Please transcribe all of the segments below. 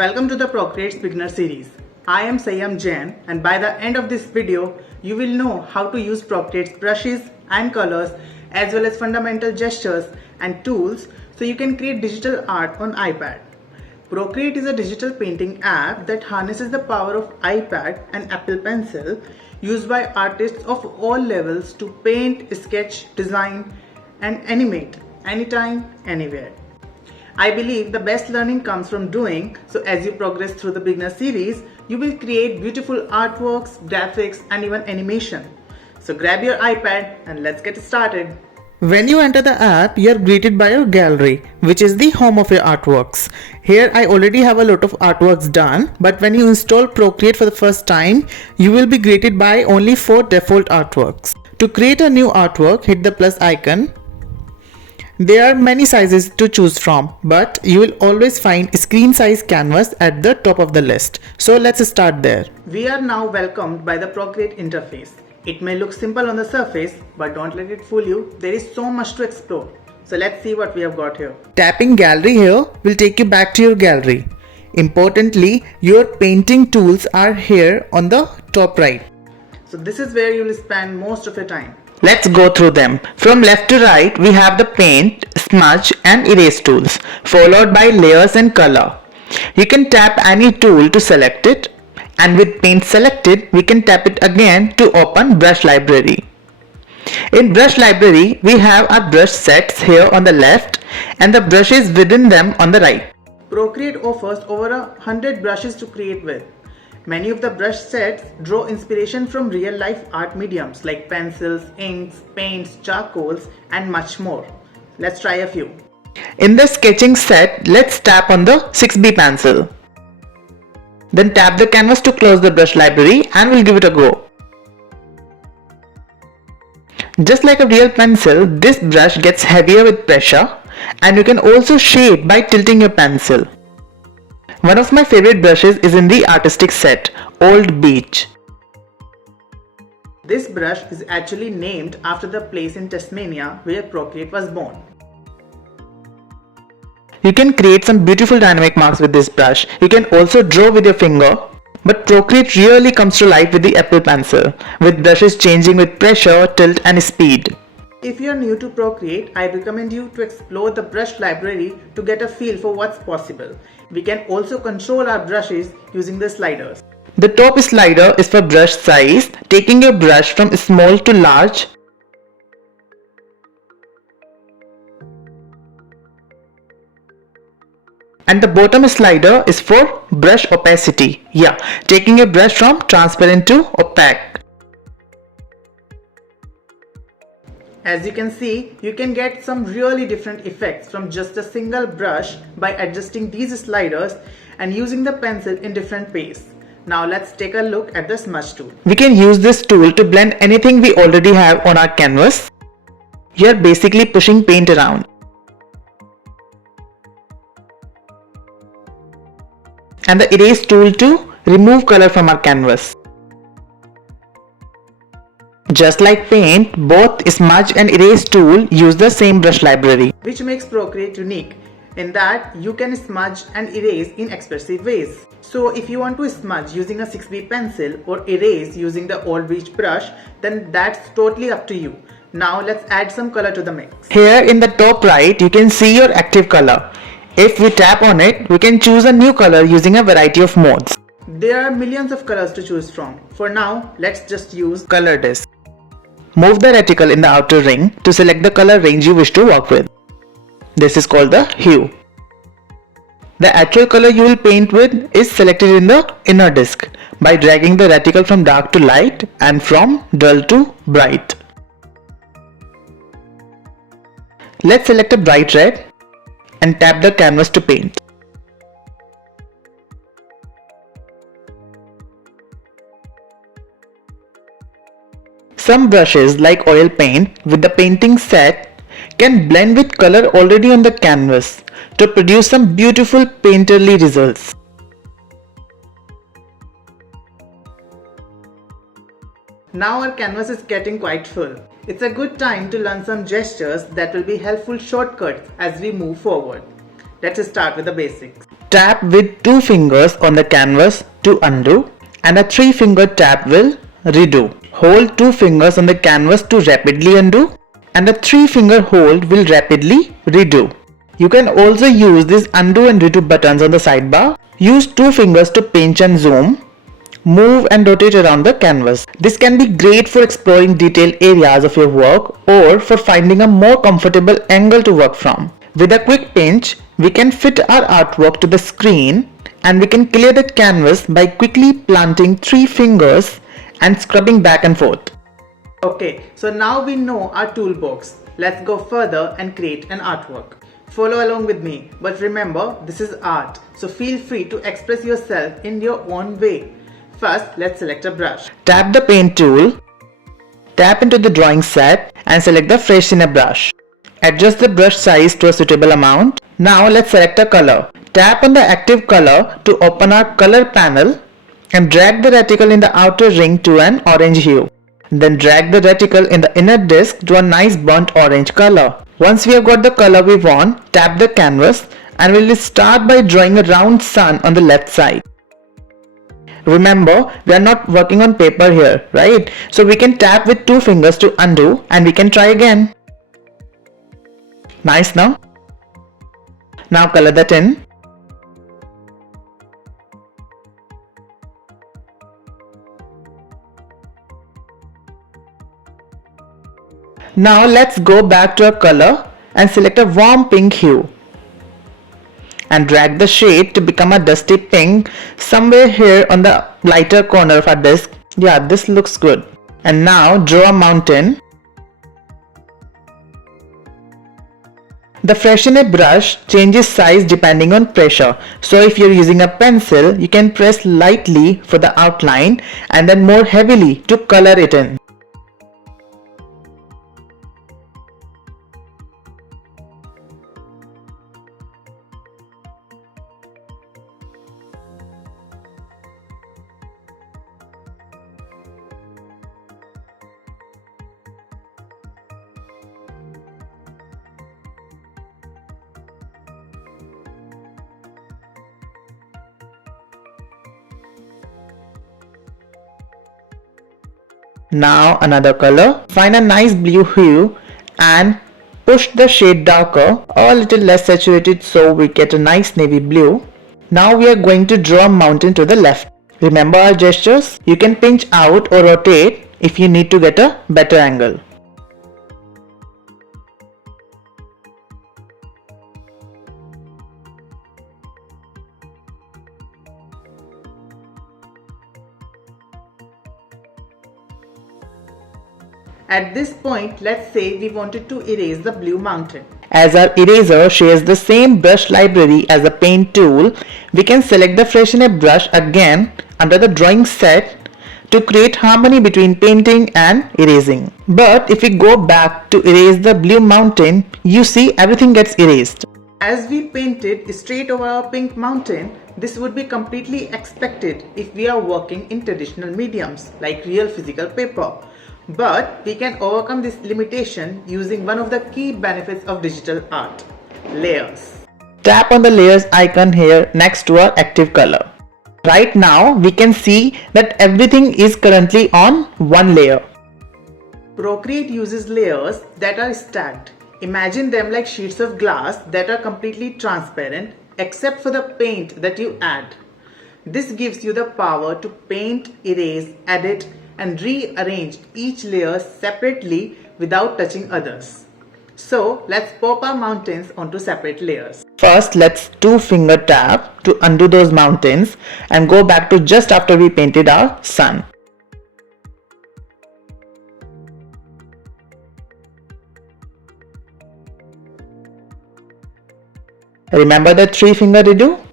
Welcome to the Procreate Beginner series. I am Sanyam Jain, and by the end of this video, you will know how to use Procreate's brushes and colors as well as fundamental gestures and tools so you can create digital art on iPad. Procreate is a digital painting app that harnesses the power of iPad and Apple Pencil used by artists of all levels to paint, sketch, design and animate anytime, anywhere. I believe the best learning comes from doing, so as you progress through the beginner series, you will create beautiful artworks, graphics and even animation. So grab your iPad and let's get started. When you enter the app, you are greeted by your gallery, which is the home of your artworks. Here I already have a lot of artworks done, but when you install Procreate for the first time, you will be greeted by only 4 default artworks. To create a new artwork, hit the plus icon. There are many sizes to choose from, but you will always find screen size canvas at the top of the list. So let's start there. We are now welcomed by the Procreate interface. It may look simple on the surface, but don't let it fool you. There is so much to explore. So let's see what we have got here. Tapping gallery here will take you back to your gallery. Importantly, your painting tools are here on the top right. So this is where you will spend most of your time. Let's go through them. From left to right, we have the paint, smudge and erase tools, followed by layers and color. You can tap any tool to select it, and with paint selected, we can tap it again to open brush library. In brush library, we have our brush sets here on the left and the brushes within them on the right. Procreate offers over 100 brushes to create with. Many of the brush sets draw inspiration from real-life art mediums like pencils, inks, paints, charcoals and much more. Let's try a few. In the sketching set, let's tap on the 6B pencil. Then tap the canvas to close the brush library and we'll give it a go. Just like a real pencil, this brush gets heavier with pressure, and you can also shade by tilting your pencil. One of my favorite brushes is in the artistic set, Old Beach. This brush is actually named after the place in Tasmania where Procreate was born. You can create some beautiful dynamic marks with this brush. You can also draw with your finger, but Procreate really comes to life with the Apple Pencil, with brushes changing with pressure, tilt and speed. If you are new to Procreate, I recommend you to explore the brush library to get a feel for what's possible. We can also control our brushes using the sliders. The top slider is for brush size, taking your brush from small to large. And the bottom slider is for brush opacity. Taking your brush from transparent to opaque. As you can see, you can get some really different effects from just a single brush by adjusting these sliders and using the pencil in different ways. Now let's take a look at the smudge tool. We can use this tool to blend anything we already have on our canvas. You are basically pushing paint around. And the erase tool to remove color from our canvas. Just like paint, both smudge and erase tool use the same brush library. Which makes Procreate unique in that you can smudge and erase in expressive ways. So if you want to smudge using a 6B pencil or erase using the Old Beach brush, then that's totally up to you. Now let's add some color to the mix. Here in the top right, you can see your active color. If we tap on it, we can choose a new color using a variety of modes. There are millions of colors to choose from. For now, let's just use color disc. Move the reticle in the outer ring to select the color range you wish to work with. This is called the hue. The actual color you will paint with is selected in the inner disc by dragging the reticle from dark to light and from dull to bright. Let's select a bright red and tap the canvas to paint. Some brushes like oil paint with the painting set can blend with color already on the canvas to produce some beautiful painterly results. Now our canvas is getting quite full. It's a good time to learn some gestures that will be helpful shortcuts as we move forward. Let's start with the basics. Tap with 2 fingers on the canvas to undo, and a 3-finger tap will redo. Hold 2 fingers on the canvas to rapidly undo, and a 3-finger hold will rapidly redo. You can also use these undo and redo buttons on the sidebar. Use 2 fingers to pinch and zoom. Move and rotate around the canvas. This can be great for exploring detailed areas of your work or for finding a more comfortable angle to work from. With a quick pinch, we can fit our artwork to the screen, and we can clear the canvas by quickly planting 3 fingers and scrubbing back and forth. Okay, so now we know our toolbox. Let's go further and create an artwork. Follow along with me, but remember, this is art, so feel free to express yourself in your own way. First, let's select a brush. Tap the paint tool, tap into the drawing set and select the fresh in a brush. Adjust the brush size to a suitable amount. Now let's select a color. Tap on the active color to open our color panel and drag the reticle in the outer ring to an orange hue. Then drag the reticle in the inner disc to a nice burnt orange color. Once we have got the color we want, tap the canvas and we'll start by drawing a round sun on the left side. Remember, we are not working on paper here, right? So we can tap with 2 fingers to undo and we can try again. Nice now? Now color that in. Now let's go back to our color and select a warm pink hue and drag the shade to become a dusty pink somewhere here on the lighter corner of our disc. Yeah, this looks good. And now draw a mountain. The freshener brush changes size depending on pressure. So if you're using a pencil, you can press lightly for the outline and then more heavily to color it in. Now another color. Find a nice blue hue and push the shade darker or a little less saturated so we get a nice navy blue. Now we are going to draw a mountain to the left. Remember our gestures? You can pinch out or rotate if you need to get a better angle. At this point, let's say we wanted to erase the blue mountain. As our eraser shares the same brush library as the paint tool, we can select the freshener brush again under the drawing set to create harmony between painting and erasing. But if we go back to erase the blue mountain, you see everything gets erased. As we painted straight over our pink mountain, this would be completely expected if we are working in traditional mediums like real physical paper. But we can overcome this limitation using one of the key benefits of digital art: layers. Tap on the layers icon here next to our active color. Right now we can see that everything is currently on one layer. Procreate uses layers that are stacked. Imagine them like sheets of glass that are completely transparent except for the paint that you add. This gives you the power to paint, erase, edit, and rearrange each layer separately without touching others. So let's pop our mountains onto separate layers. First, let's 2-finger tap to undo those mountains and go back to just after we painted our sun. Remember the 3-finger redo?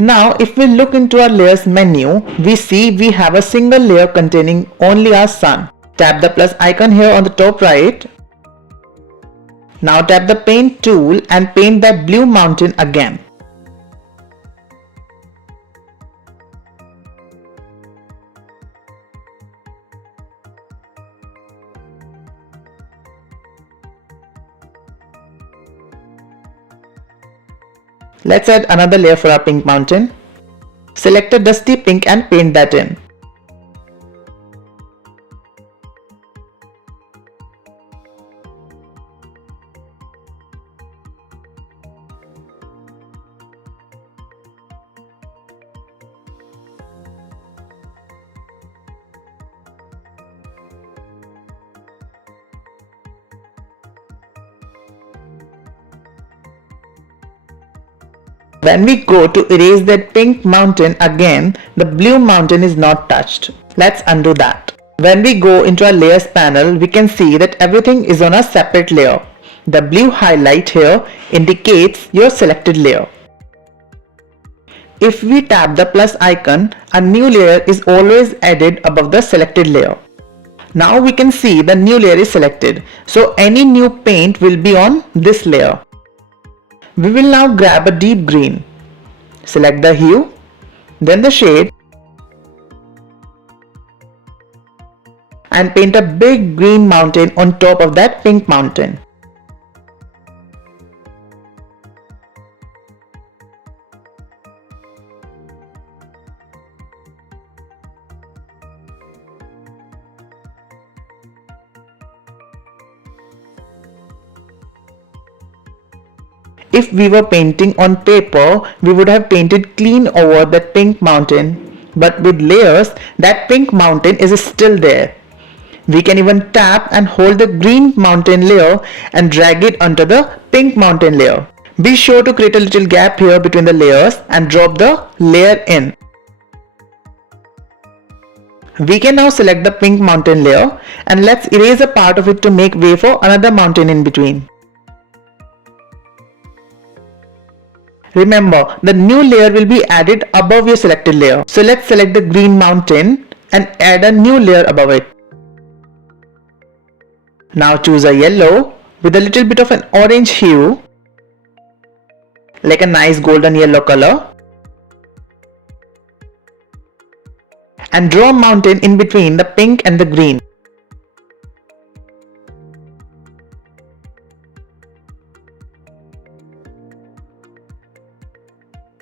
Now if we look into our layers menu, we see we have a single layer containing only our sun. Tap the plus icon here on the top right. Now tap the paint tool and paint that blue mountain again. Let's add another layer for our pink mountain. Select a dusty pink and paint that in. When we go to erase that pink mountain again, the blue mountain is not touched. Let's undo that. When we go into our layers panel, we can see that everything is on a separate layer. The blue highlight here indicates your selected layer. If we tap the plus icon, a new layer is always added above the selected layer. Now we can see the new layer is selected, so any new paint will be on this layer. We will now grab a deep green. Select the hue, then the shade, and paint a big green mountain on top of that pink mountain. If we were painting on paper, we would have painted clean over that pink mountain. But with layers, that pink mountain is still there. We can even tap and hold the green mountain layer and drag it onto the pink mountain layer. Be sure to create a little gap here between the layers and drop the layer in. We can now select the pink mountain layer and let's erase a part of it to make way for another mountain in between. Remember, the new layer will be added above your selected layer. So let's select the green mountain and add a new layer above it. Now choose a yellow with a little bit of an orange hue, like a nice golden yellow color, and draw a mountain in between the pink and the green.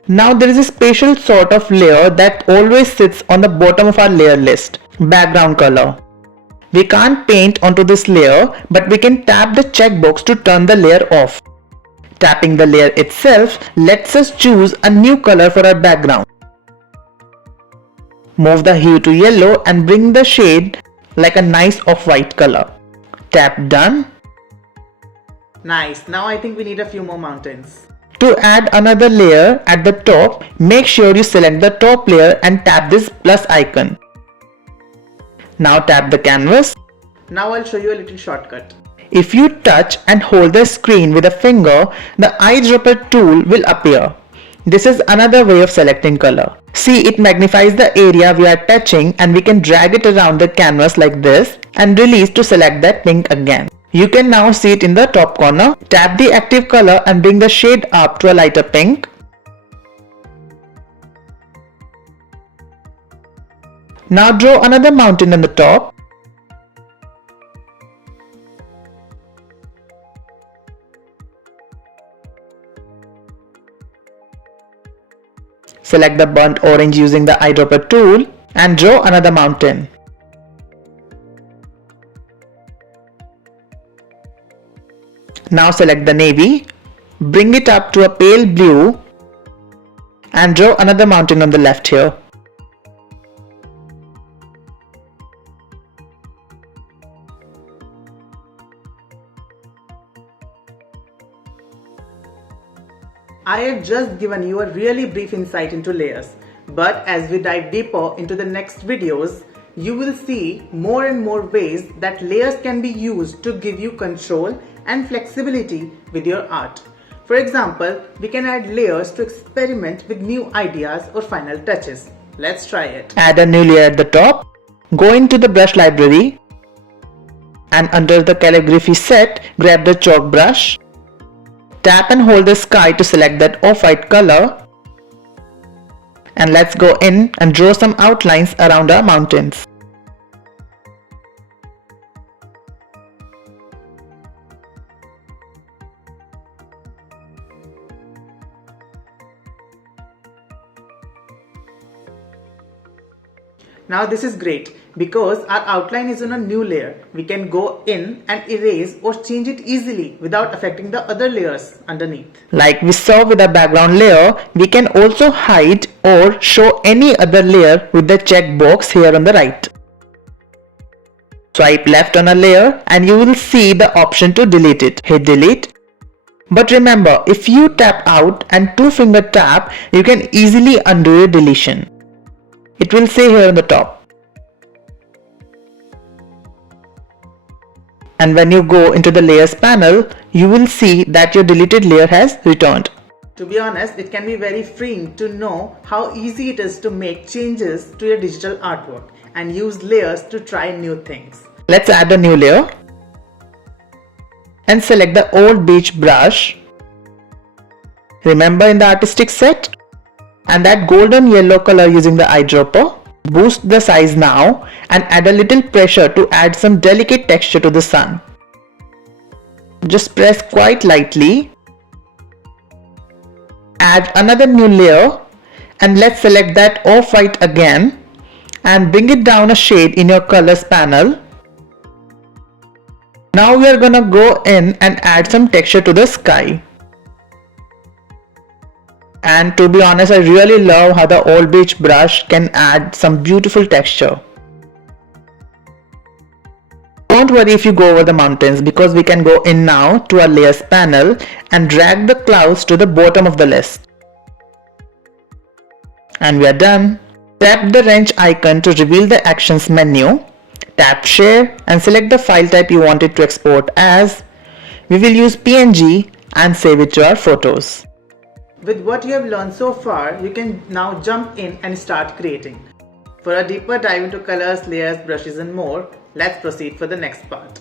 Now there is a special sort of layer that always sits on the bottom of our layer list, background color. We can't paint onto this layer, but we can tap the checkbox to turn the layer off. Tapping the layer itself lets us choose a new color for our background. Move the hue to yellow and bring the shade like a nice off-white color. Tap done. Nice, now I think we need a few more mountains. To add another layer at the top, make sure you select the top layer and tap this plus icon. Now tap the canvas. Now I'll show you a little shortcut. If you touch and hold the screen with a finger, the eyedropper tool will appear. This is another way of selecting color. See, it magnifies the area we are touching and we can drag it around the canvas like this and release to select that pink again. You can now see it in the top corner. Tap the active color and bring the shade up to a lighter pink. Now draw another mountain on the top. Select the burnt orange using the eyedropper tool and draw another mountain. Now select the navy, bring it up to a pale blue and draw another mountain on the left here. I have just given you a really brief insight into layers, but as we dive deeper into the next videos, you will see more and more ways that layers can be used to give you control and flexibility with your art. For example, we can add layers to experiment with new ideas or final touches. Let's try it. Add a new layer at the top, go into the brush library and under the calligraphy set, grab the chalk brush. Tap and hold the sky to select that off-white color and let's go in and draw some outlines around our mountains. Now this is great because our outline is on a new layer. We can go in and erase or change it easily without affecting the other layers underneath. Like we saw with the background layer, we can also hide or show any other layer with the check box here on the right. Swipe left on a layer and you will see the option to delete it. Hit delete. But remember, if you tap out and two-finger tap, you can easily undo your deletion. It will say here on the top. And when you go into the layers panel, you will see that your deleted layer has returned. To be honest, it can be very freeing to know how easy it is to make changes to your digital artwork and use layers to try new things. Let's add a new layer and select the old beach brush. Remember in the artistic set? And that golden yellow color using the eyedropper. Boost the size now and add a little pressure to add some delicate texture to the sun. Just press quite lightly. Add another new layer and let's select that off-white again and bring it down a shade in your colors panel. Now we are gonna go in and add some texture to the sky. And to be honest, I really love how the old beach brush can add some beautiful texture. Don't worry if you go over the mountains because we can go in now to our layers panel and drag the clouds to the bottom of the list. And we are done. Tap the wrench icon to reveal the actions menu. Tap share and select the file type you want it to export as. We will use PNG and save it to our photos. With what you have learned so far, you can now jump in and start creating. For a deeper dive into colors, layers, brushes and more, let's proceed for the next part.